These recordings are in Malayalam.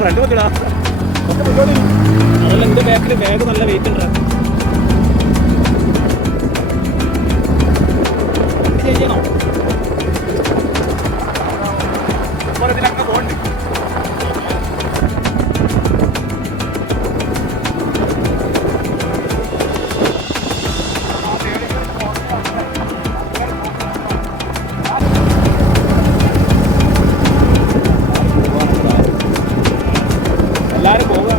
ഫ്രണ്ട് വെക്കടാ. അതല്ല എൻ്റെ ബാക്കിൽ ബാഗ് നല്ല വെയിറ്റ് ഉണ്ട്. ചെയ്യണോ ഇതിലങ്ങ് പോകണ്ട്. എല്ലാരും പോവുക.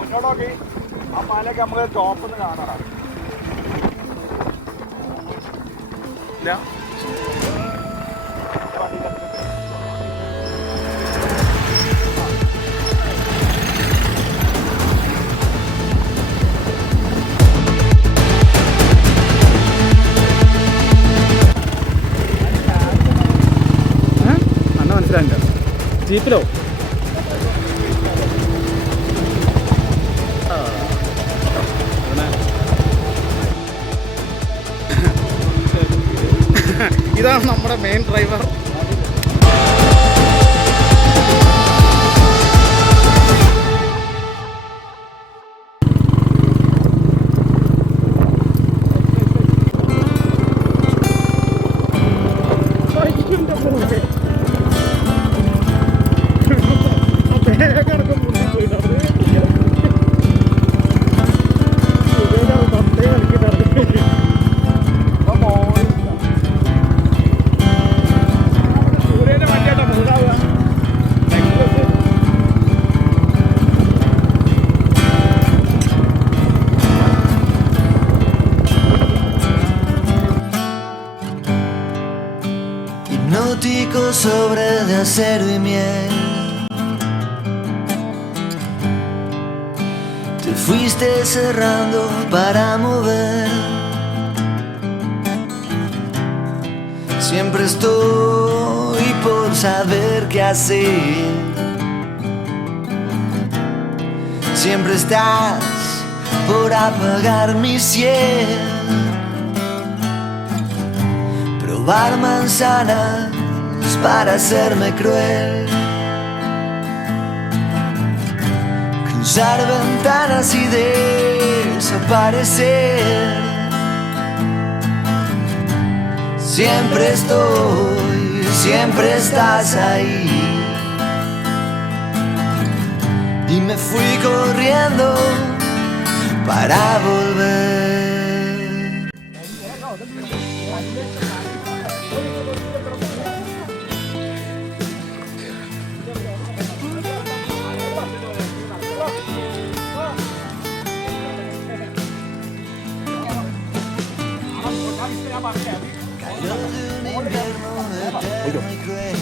മുന്നോട്ടോക്കി ആ പാലൊക്കെ നമുക്ക് ടോപ്പൊന്ന് കാണാം. ഇല്ല അണ്ണ മനസ്സിലായില്ല. ജീപ്പിലോ ഇതാണ് നമ്മുടെ main driver. Sobre de acero y miel, te fuiste cerrando para mover. Siempre estoy por saber qué hacer. Siempre estás por apagar mi cielo. Probar manzanas para hacerme cruel, cruzar ventanas y desaparecer. Siempre estoy, siempre estás ahí. Y me fui corriendo para volver. Cayó de un invierno eterno y cruel.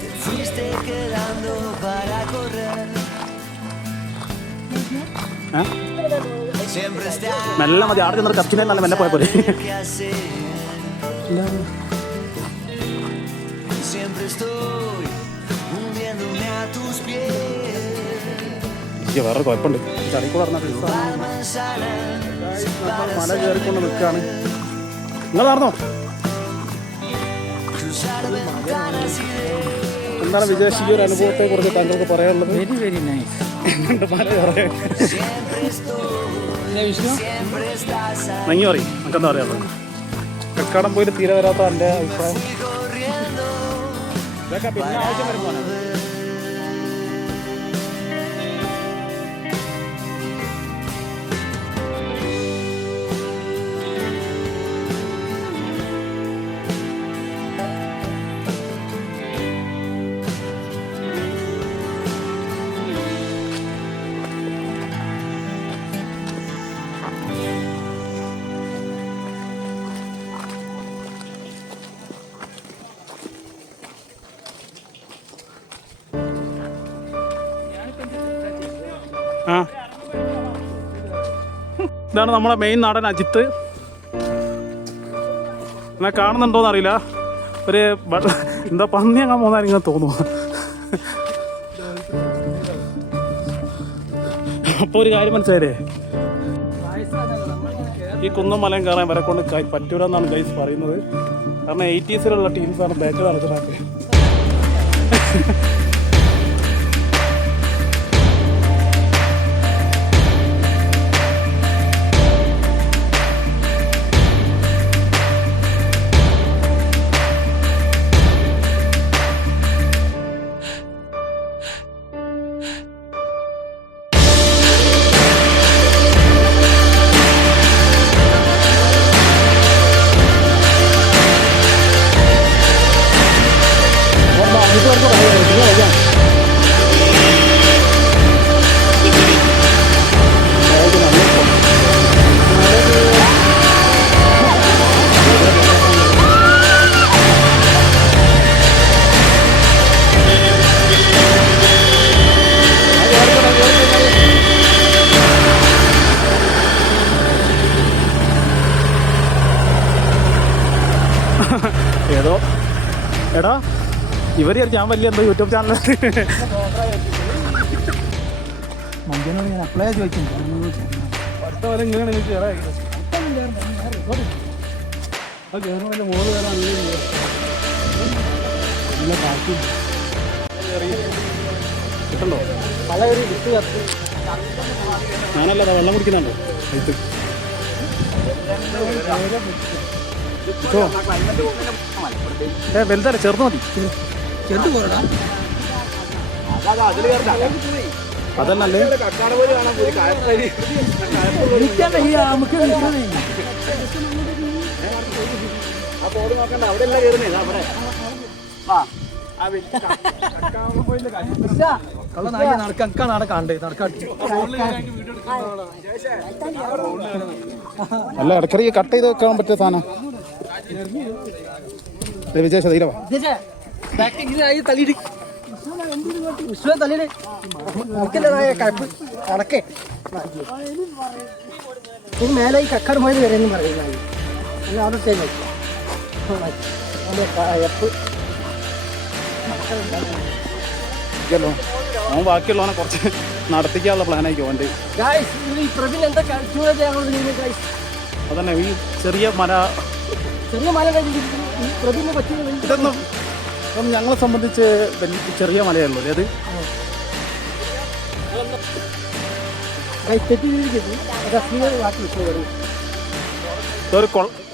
Te fuiste quedando para correr. Siempre estás. മെല്ലെ മതി. ആടെ ചെന്നൊരു കച്ചിനെ നല്ല മെല്ലെ പോയ പോലെ. Siempre estoy hundiéndome a tus pies. വേറെ കുഴപ്പമുണ്ട്. ചളിക്കൂടെ പറഞ്ഞാൽ മല കയറിക്കൊണ്ട് നിൽക്കുകയാണ്. നിങ്ങൾ നടന്നോ? എന്താണ് വിജേഷ് ഈ ഒരു അനുഭവത്തെ കുറിച്ച് താങ്കൾക്ക് പറയാനുള്ളത്? Very very nice. നങ്ങി പറയും നമുക്കെന്താ പറയാനുള്ളത്? കക്കാടം പോയിട്ട് തീരെ വരാത്ത എൻ്റെ അഭിപ്രായം ഇതൊക്കെ പിന്നെ ആവശ്യം വരുമ്പോൾ ആ ഇതാണ് നമ്മുടെ മെയിൻ നാടൻ അജിത്ത്. എന്നെ കാണുന്നുണ്ടോന്ന് അറിയില്ല. ഒരു എന്താ പന്നി അങ്ങ് പോകുന്ന ഇങ്ങനെ തോന്നുന്നു. അപ്പോൾ ഒരു കാര്യം മനസ്സിലായേ, ഈ കുന്നും മലയും കയറാൻ വരെ കൊണ്ട് പറ്റൂലെന്നാണ് ഗൈസ് പറയുന്നത്. കാരണം 80s ടീംസാണ് ബാറ്റ് നടത്തുന്നത്. ഏതോ എടാ ഇവർ ഞാൻ വലിയ എന്തോ യൂട്യൂബ് ചാനൽ മഞ്ചനോട് ഞാൻ അപ്ലൈ ചോദിക്കുന്നു. അടുത്ത പോലെ ഇങ്ങനെയാണ് എനിക്ക് കയറാൻ മോള് കയറാൻ കിട്ടണ്ടോ? പല ഒരു വിട്ട് കത്ത് ഞാനല്ല വെള്ളം കുടിക്കുന്നുണ്ടോ? വലുതല്ല ചെറുത് മതി. ചെറുത് പോരടാ. അതല്ലേ നമുക്ക് നടക്കാൻ നടക്കാണ്ട് നടക്കാൻ അല്ല ഇടയ്ക്കിടയ്ക്ക് കട്ട് ചെയ്ത് വെക്കാൻ പറ്റിയ സാധനം. വിജേഷ തീരവാ കണക്കേ മേലെ ഈ കക്കാട് പോയത് വരെയെന്നും പറയുന്നത് അവിടെ അവൻ ബാക്കിയുള്ളവനെ കുറച്ച് നടത്തിക്കാനുള്ള പ്ലാനായിരിക്കും അവൻ്റെ. അതന്നെ ഈ ചെറിയ മല ഇതൊന്നും ഇപ്പം ഞങ്ങളെ സംബന്ധിച്ച് ചെറിയ മലയുള്ളൂ അത്.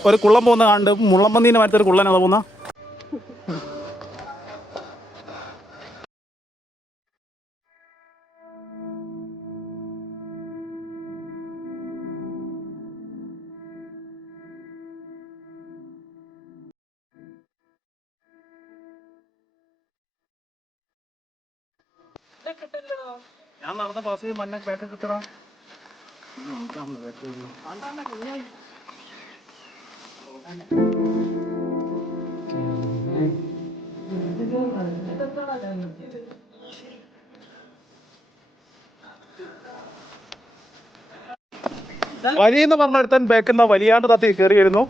ഒരു കുള്ളം പോകുന്ന കണ്ട് മുള്ളമ്പന്നീൻ്റെ മറ്റൊരു കുള്ളനാണ് പോകുന്ന. ഞാൻ നടന്ന പാസ് മഞ്ഞ ബാറ്റ് കിട്ടടാ. വലിയെന്ന് പറഞ്ഞെടുത്താൻ ബാക്കുന്ന വലിയാണ്ട് തത്തി കയറി വരുന്നു.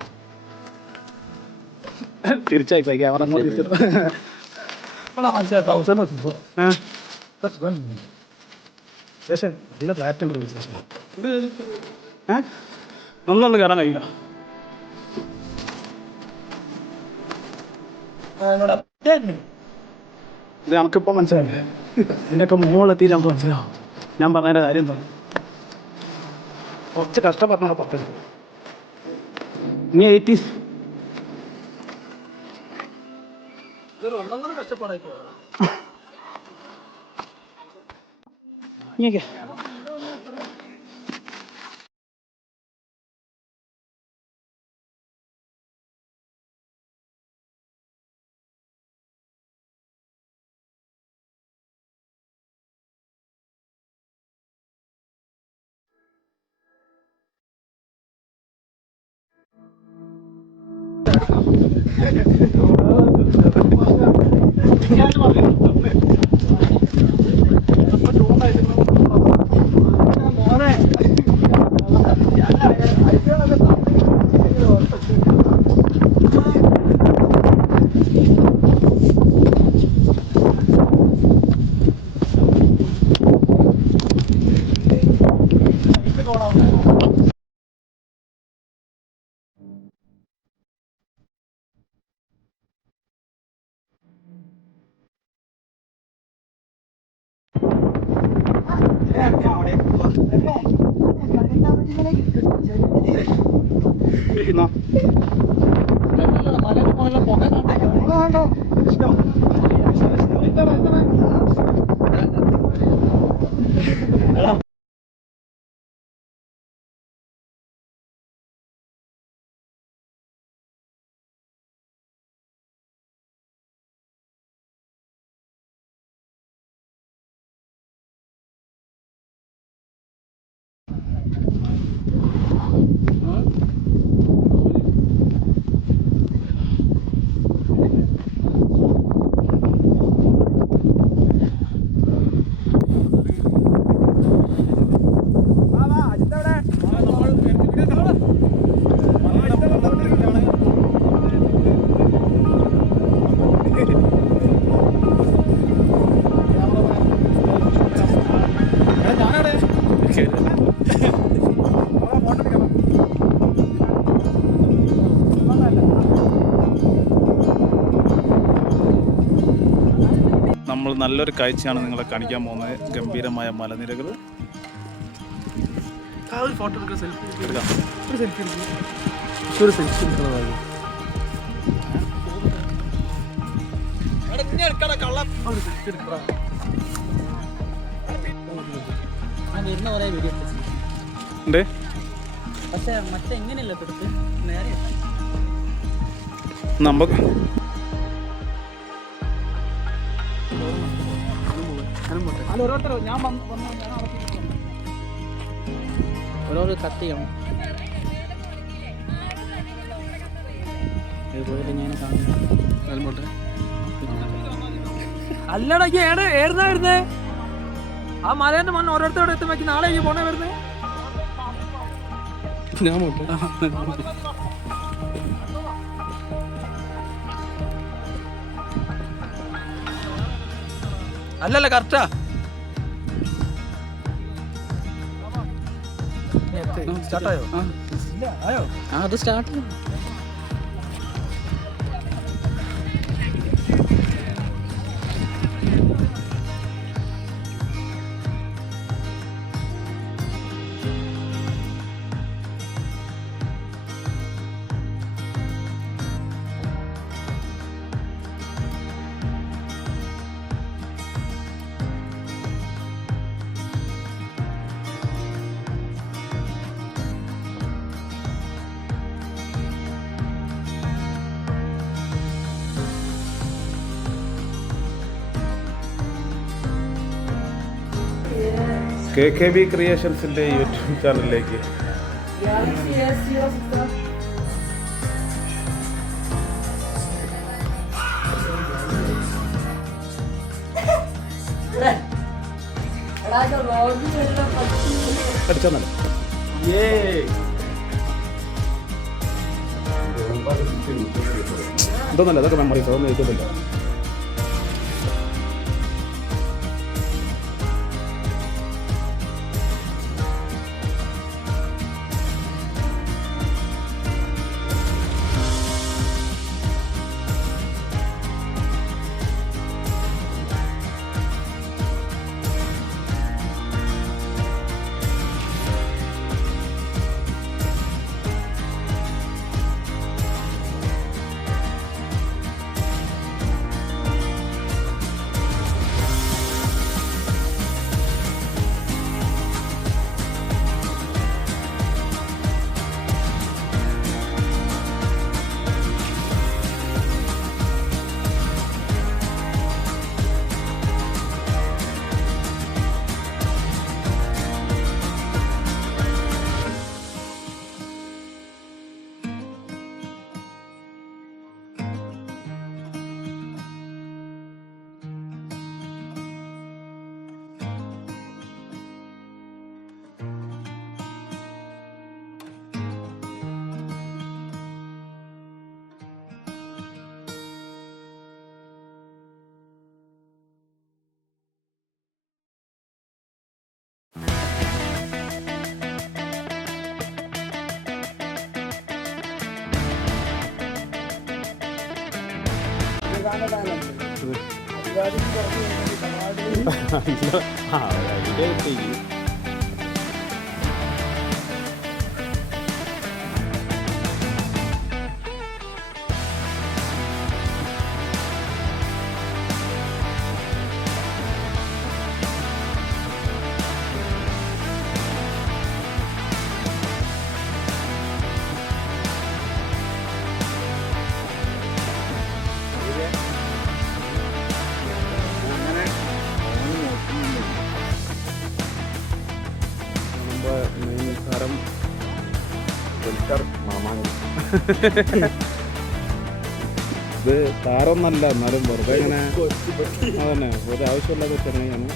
തിരിച്ചായി പോയി ക്യാമറ ഒന്നും കയറാൻ കഴിയില്ല. ഇത് നമുക്കിപ്പോൾ മനസ്സിലായില്ലേ? ഇതിൻ്റെയൊക്കെ മുകളിലെത്തിയിട്ട് നമുക്ക് മനസ്സിലാവും ഞാൻ പറഞ്ഞതിൻ്റെ കാര്യം എന്താ. കുറച്ച് കഷ്ടപ്പെടണം പത്ത് ഇനി 80s ഇങ്ങനെയൊക്കെ ഇരിക്കുന്നോ? നമ്മൾ നല്ലൊരു കാഴ്ചയാണ് നിങ്ങളെ കാണിക്കാൻ പോകുന്നത്. ഗംഭീരമായ മലനിരകൾ. ഒരു ഫോട്ടോ എടുക്കാം, സെൽഫി എടുക്കാം. ഒരു സെൽഫി എടുക്കുന്നതായി നമുക്ക് ഓരോ കട്ട് ചെയ്യണം. അല്ലടാ ഏടുന്നാ വരുന്നേ? ആ മലേന്റെ മണ്ണ് ഓരോരുത്തരോട് എത്തുമ്പോ നാളെ ഈ പോണേ വരുന്നേ. ഞാൻ അല്ലല്ല കറക്റ്റാ. സ്റ്റാർട്ടായോ? അത് സ്റ്റാർട്ട് ചെയ്യും. KKB ക്രിയേഷൻസിൻ്റെ യൂട്യൂബ് ചാനലിലേക്ക് അടിച്ചോന്നല്ലേ? ഇതൊന്നല്ല, അതൊക്കെ മെമ്മറീസ്, അതൊന്നും എഴുതുന്നില്ല. ഐഡിയ കിട്ടി. താരം ഇത് താരമൊന്നല്ല, എന്നാലും വെറുതെ ഇങ്ങനെ അതന്നെ ഒരു ആവശ്യമില്ലാതെ ചങ്ങനെയാണ്.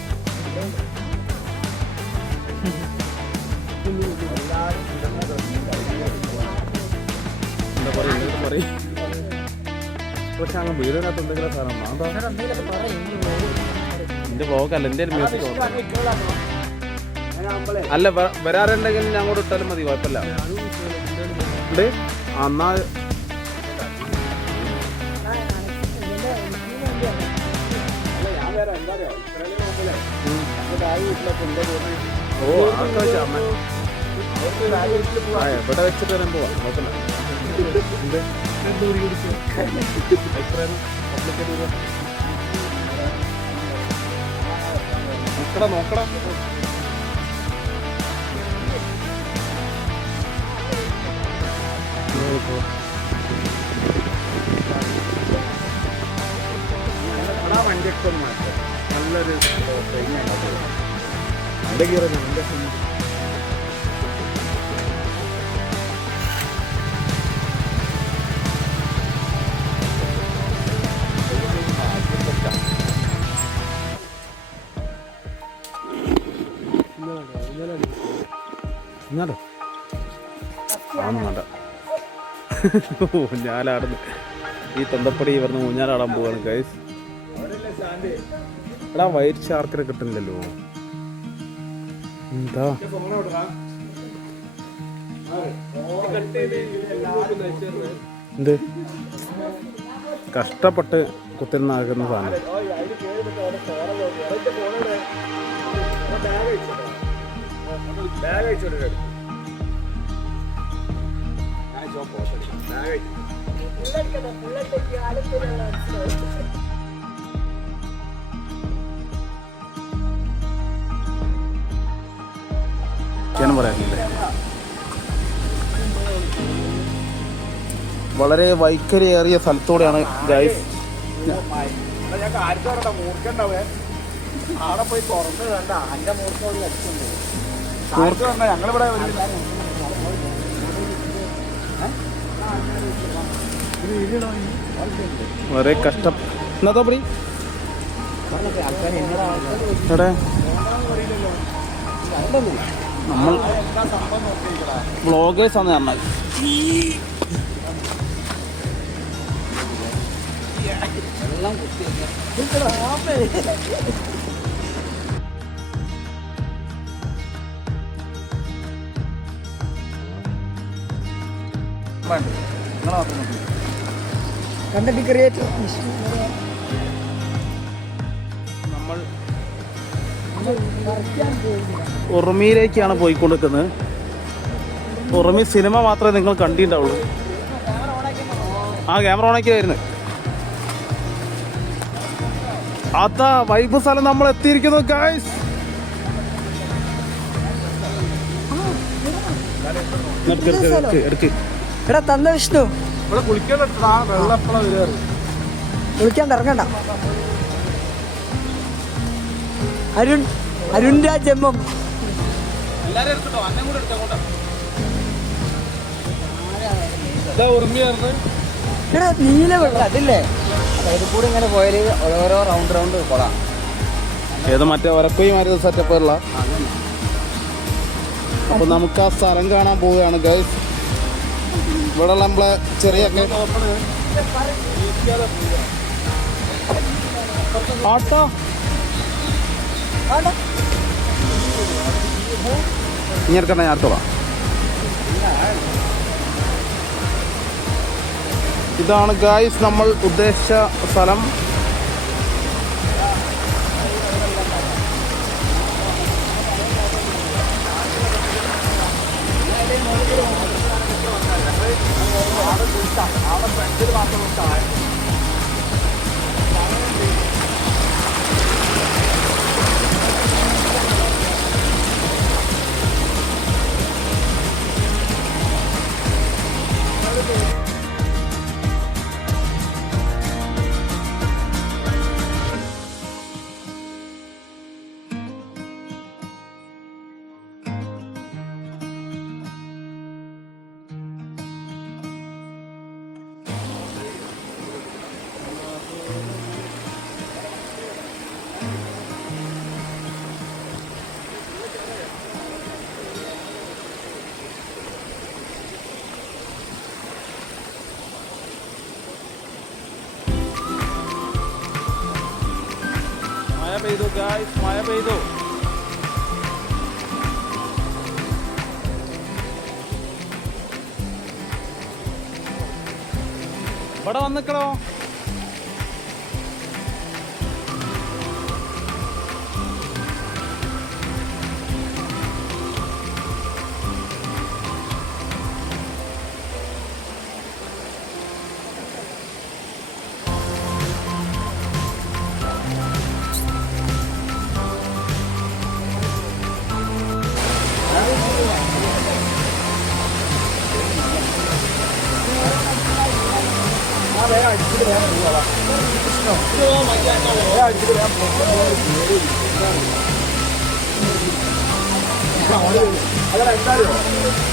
എന്താ പറയും പക്ഷെ അങ്ങ് വീടിനകത്ത് എന്തെങ്കിലും സാധനം എന്റെ വ്ളോഗല്ല, എന്റെ മ്യൂസിക് അല്ല. വരാറുണ്ടെങ്കിൽ ഞാൻ അങ്ങോട്ട് ഇട്ടാലും മതി, കുഴപ്പമില്ല. എന്നാ ഓ എവിടെ വെച്ചിട്ട് വരാൻ പോവാ, കുഴപ്പമില്ല. നോക്കടാ നോക്കടാ. വണ്ടിയൊക്കെ മാറ്റം നല്ലൊരു ഊഞ്ഞാലാടുന്നു. ഈ തന്തപ്പടി ഇവിടുന്ന് ഊഞ്ഞാലാടാൻ പോവാണ് ഗൈസ്. എടാ വൈറ്റ് ഷാർക്കിനെ കിട്ടുന്നില്ലല്ലോ. എന്താ എന്ത് കഷ്ടപ്പെട്ട് കുത്തിരുന്നാകുന്ന സാധനം. പറയാനില്ലേ, വളരെ വൈക്കരേറിയ സ്ഥലത്തൂടെയാണ് ഗൈസ്. വളരെ കഷ്ടം. എന്നതോ പടി എവിടെ നമ്മൾ വ്ളോഗേഴ്സ് ആണ് പറഞ്ഞാൽ നമ്മൾ ഉറുമിയിലേക്കാണ് പോയിക്കൊണ്ടിരിക്കുന്നത്. ഉറുമി സിനിമ മാത്രമേ നിങ്ങൾ കണ്ടിട്ടുണ്ടാവുള്ളൂ. ആ ക്യാമറ ഓണാക്കിയായിരുന്നു. അതാ വൈബ് സ്ഥലം നമ്മൾ എത്തിയിരിക്കുന്നു ഗൈസ്. എടാ തന്ന വിഷ്ണു കുളിക്കാൻ ഇറങ്ങണ്ട. അരുൺ രാജ് എമ്മം എടാ നീല വെള്ളം അതില്ലേ, അതായത് കൂടെ ഇങ്ങനെ പോയാല് ഓരോ റൗണ്ട് കൊള്ളാം. ഏത് മറ്റേ ഒരക്കൊയ്മാര് സെറ്റപ്പുള്ള. അപ്പൊ നമുക്ക് ആ സ്ഥലം കാണാൻ പോവുകയാണ് ഗൈസ്. ഇവിടെ നമ്മളെ ചെറിയ ആട്ടോ ഇങ്ങനെ ഞാൻ അടുത്തോളാം. ഇതാണ് ഗൈസ് നമ്മൾ ഉദ്ദേശിച്ച സ്ഥലം. മഴ പെയ്തു ഗായ്സ്, മഴ പെയ്തു. ഇവിടെ വന്നിക്കണോ?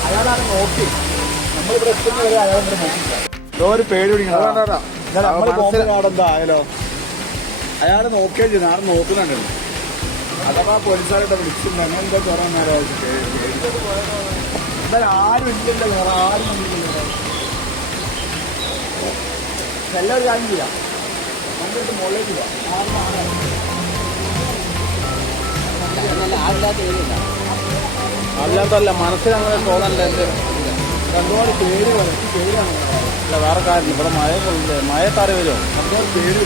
അയാളാണ് നോക്കി നമ്മളിവിടെ എത്തുന്നവരെ അയാളെ നോക്കി ഒരു പേടി പിടിക്കണം ആയാലോ അയാൾ നോക്കുകയും ചെയ്തു ആരും നോക്കുന്നുണ്ടല്ലോ അഥവാ പോലീസുകാരുടെ വിളിച്ചിട്ടുണ്ട് അങ്ങനെ എന്താ തുറന്നാലോ എന്തായാലും ആരും ഇല്ലല്ലോ ആരും വന്നില്ലല്ലോ എല്ലാവരും കാര്യം ചെയ്യാം നമ്മളിട്ട് മുകളിലേക്ക് അല്ലാത്തല്ല മനസ്സിലങ്ങനെ തോന്നല്ലേ. ഒരുപാട് പേര് പേരാണ് വേറെ കാര്യം ഇവിടെ മഴ മഴ തറി വരുമോ? ഒരുപാട് പേര്